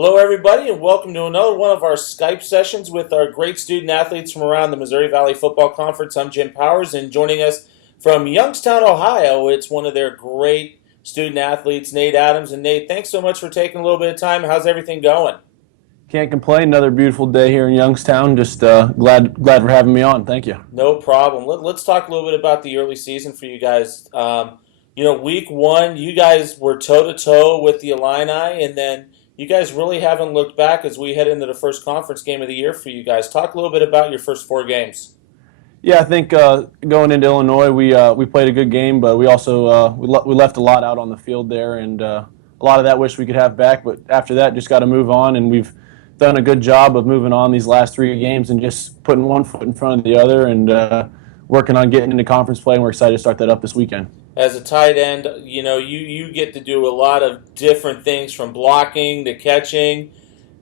Hello, everybody, and welcome to another one of our Skype sessions with our great student athletes from around the Missouri Valley Football Conference. I'm Jim Powers, and joining us from Youngstown, Ohio, it's one of their great student athletes, Nate Adams. And Nate, thanks so much for taking a little bit of time. How's everything going? Can't complain. Another beautiful day here in Youngstown. Just glad for having me on. Thank you. No problem. Let's talk a little bit about the early season for you guys. Week one, you guys were toe-to-toe with the Illini, and then you guys really haven't looked back as we head into the first conference game of the year for you guys. Talk a little bit about your first four games. Yeah, I think going into Illinois, we played a good game, but we also we left a lot out on the field there, and a lot of that wish we could have back. But after that, just got to move on, and we've done a good job of moving on these last three games and just putting one foot in front of the other and working on getting into conference play. And we're excited to start that up this weekend. As a tight end, you get to do a lot of different things from blocking to catching.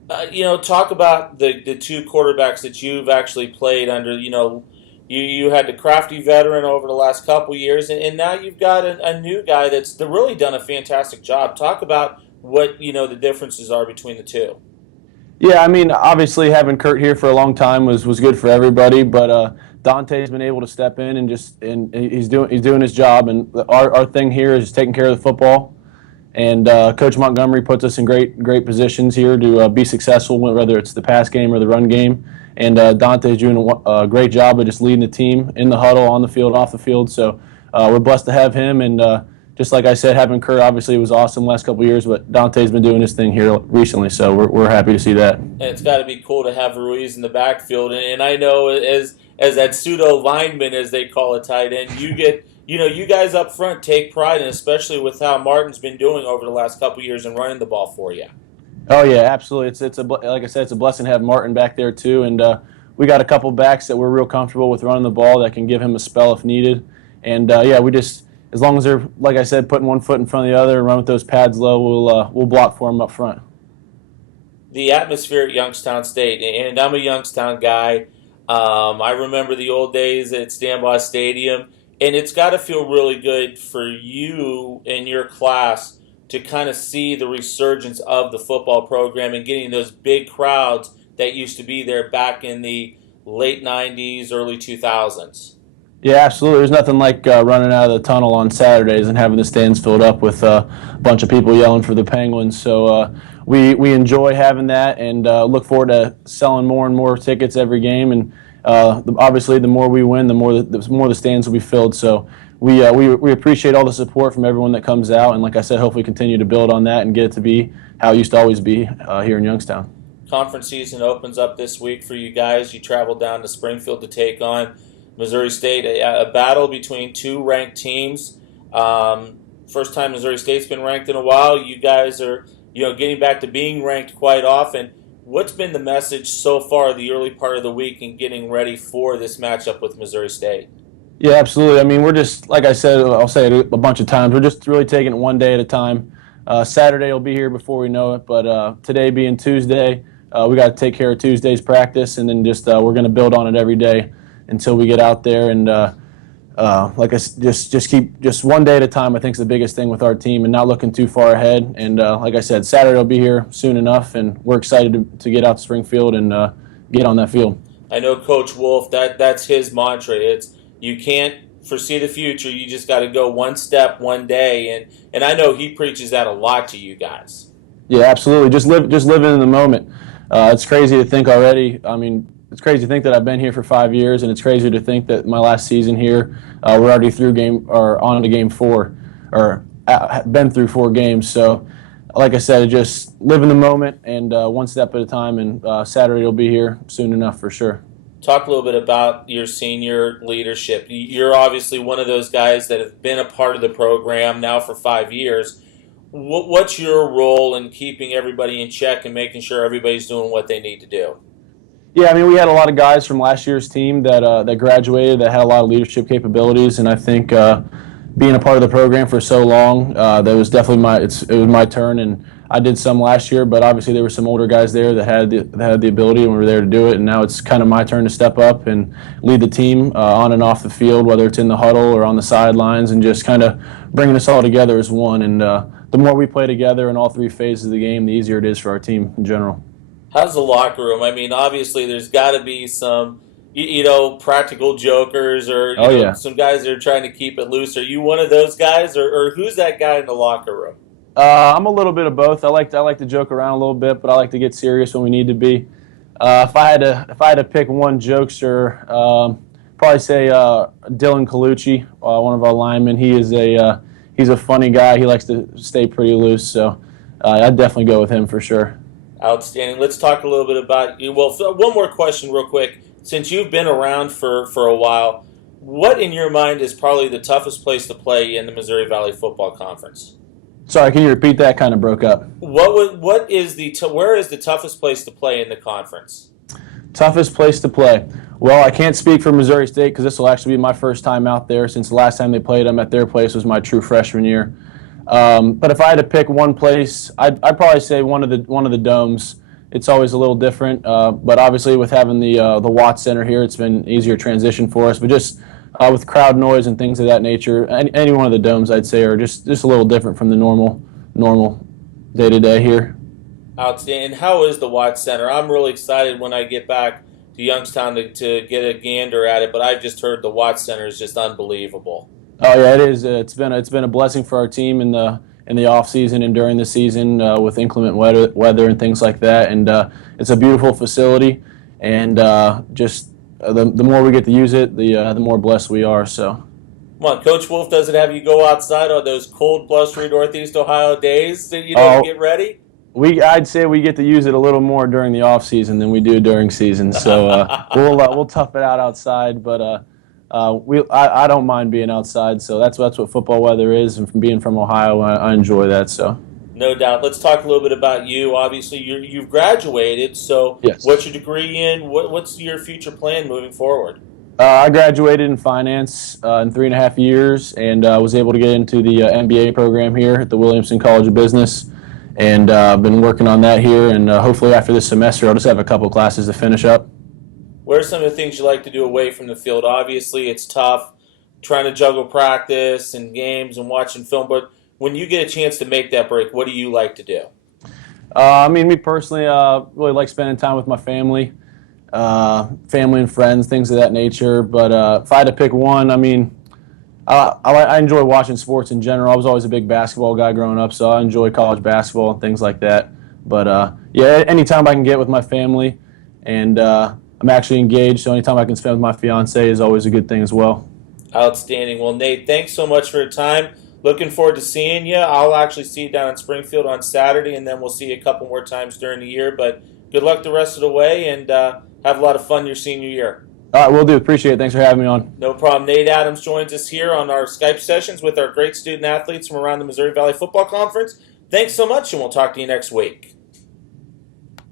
Talk about the two quarterbacks that you've actually played under. You had the crafty veteran over the last couple years, and now you've got a new guy that's really done a fantastic job. Talk about what the differences are between the two. Yeah, I mean, obviously having Kurt here for a long time was good for everybody, but Dante's been able to step in and he's doing his job, and our thing here is taking care of the football. And Coach Montgomery puts us in great positions here to be successful, whether it's the pass game or the run game. And Dante's doing a great job of just leading the team in the huddle, on the field, off the field. So we're blessed to have him. And just like I said, having Kurt obviously was awesome last couple of years, but Dante's been doing his thing here recently, so we're happy to see that. And it's got to be cool to have Ruiz in the backfield. And I know as that pseudo lineman, as they call a tight end, you guys up front take pride, and especially with how Martin's been doing over the last couple of years and running the ball for you. Oh yeah, absolutely. Like I said, it's a blessing to have Martin back there too, and we got a couple backs that we're real comfortable with running the ball that can give him a spell if needed. And we just, as long as they're, like I said, putting one foot in front of the other and run with those pads low, we'll block for them up front. The atmosphere at Youngstown State, and I'm a Youngstown guy. I remember the old days at Standby Stadium, and it's got to feel really good for you and your class to kind of see the resurgence of the football program and getting those big crowds that used to be there back in the late 90s, early 2000s. Yeah, absolutely. There's nothing like running out of the tunnel on Saturdays and having the stands filled up with a bunch of people yelling for the Penguins. So we enjoy having that and look forward to selling more and more tickets every game. And obviously, the more we win, the more the stands will be filled. So we appreciate all the support from everyone that comes out. And like I said, hopefully continue to build on that and get it to be how it used to always be here in Youngstown. Conference season opens up this week for you guys. You travel down to Springfield to take on Missouri State, a battle between two ranked teams. First time Missouri State's been ranked in a while. You guys are, getting back to being ranked quite often. What's been the message so far the early part of the week in getting ready for this matchup with Missouri State? Yeah, absolutely. I mean, we're just, like I said, I'll say it a bunch of times, we're just really taking it one day at a time. Saturday will be here before we know it, but today being Tuesday, we got to take care of Tuesday's practice, and then just we're going to build on it every day until we get out there. And like I just keep just one day at a time. I think is the biggest thing with our team, and not looking too far ahead. And like I said, Saturday will be here soon enough, and we're excited to get out to Springfield and get on that field. I know Coach Wolf, that's his mantra. It's you can't foresee the future. You just got to go one step, one day. And I know he preaches that a lot to you guys. Yeah, absolutely. Just living in the moment. It's crazy to think already. I mean, it's crazy to think that I've been here for 5 years, and it's crazy to think that my last season here, we're already on to game 4, or been through 4 games. So, like I said, just live in the moment and one step at a time. And Saturday will be here soon enough for sure. Talk a little bit about your senior leadership. You're obviously one of those guys that have been a part of the program now for 5 years. What's your role in keeping everybody in check and making sure everybody's doing what they need to do? Yeah, I mean, we had a lot of guys from last year's team that graduated that had a lot of leadership capabilities, and I think being a part of the program for so long, that was definitely it was my turn, and I did some last year, but obviously there were some older guys there that had the ability and were there to do it. And now it's kind of my turn to step up and lead the team on and off the field, whether it's in the huddle or on the sidelines, and just kind of bringing us all together as one. And the more we play together in all three phases of the game, the easier it is for our team in general. How's the locker room? I mean, obviously, there's got to be some, practical jokers or Yeah. some guys that are trying to keep it loose. Are you one of those guys, or who's that guy in the locker room? I'm a little bit of both. I like to joke around a little bit, but I like to get serious when we need to be. If I had to pick one jokester, probably say Dylan Colucci, one of our linemen. He's a funny guy. He likes to stay pretty loose, so I'd definitely go with him for sure. Outstanding. Let's talk a little bit about you. Well, one more question real quick. Since you've been around for a while, what in your mind is probably the toughest place to play in the Missouri Valley Football Conference? Sorry, can you repeat that? Kind of broke up. Where is the toughest place to play in the conference? Toughest place to play. Well, I can't speak for Missouri State because this will actually be my first time out there since the last time they played them at their place was my true freshman year. But if I had to pick one place, I'd probably say one of the domes. It's always a little different, but obviously with having the Watts Center here, it's been an easier transition for us. But just with crowd noise and things of that nature, any one of the domes I'd say are just a little different from the normal day to day here. Outstanding. How is the Watts Center? I'm really excited when I get back to Youngstown to get a gander at it. But I've just heard the Watts Center is just unbelievable. Oh yeah, it is. It's been a blessing for our team in the off season and during the season with inclement weather and things like that. And it's a beautiful facility, and just the more we get to use it, the more blessed we are. So. Come on, Coach Wolf doesn't have you go outside on those cold, blustery Northeast Ohio days to get ready? I'd say we get to use it a little more during the off season than we do during season. So we'll tough it out outside, but. I don't mind being outside, so that's what football weather is, and from being from Ohio, I enjoy that. So, no doubt. Let's talk a little bit about you. Obviously, you've graduated. So, yes. What's your degree in? What's your future plan moving forward? I graduated in finance in 3.5 years, and was able to get into the MBA program here at the Williamson College of Business, and I've been working on that here. And hopefully, after this semester, I'll just have a couple classes to finish up. What are some of the things you like to do away from the field? Obviously, it's tough trying to juggle practice and games and watching film, but when you get a chance to make that break, what do you like to do? Me personally, really like spending time with my family and friends, things of that nature. But if I had to pick one, I enjoy watching sports in general. I was always a big basketball guy growing up, so I enjoy college basketball and things like that. But anytime I can get with my family, and I'm actually engaged, so anytime I can spend with my fiance is always a good thing as well. Outstanding. Well, Nate, thanks so much for your time. Looking forward to seeing you. I'll actually see you down in Springfield on Saturday, and then we'll see you a couple more times during the year. But good luck the rest of the way, and have a lot of fun your senior year. All right, will do. Appreciate it. Thanks for having me on. No problem. Nate Adams joins us here on our Skype sessions with our great student athletes from around the Missouri Valley Football Conference. Thanks so much, and we'll talk to you next week.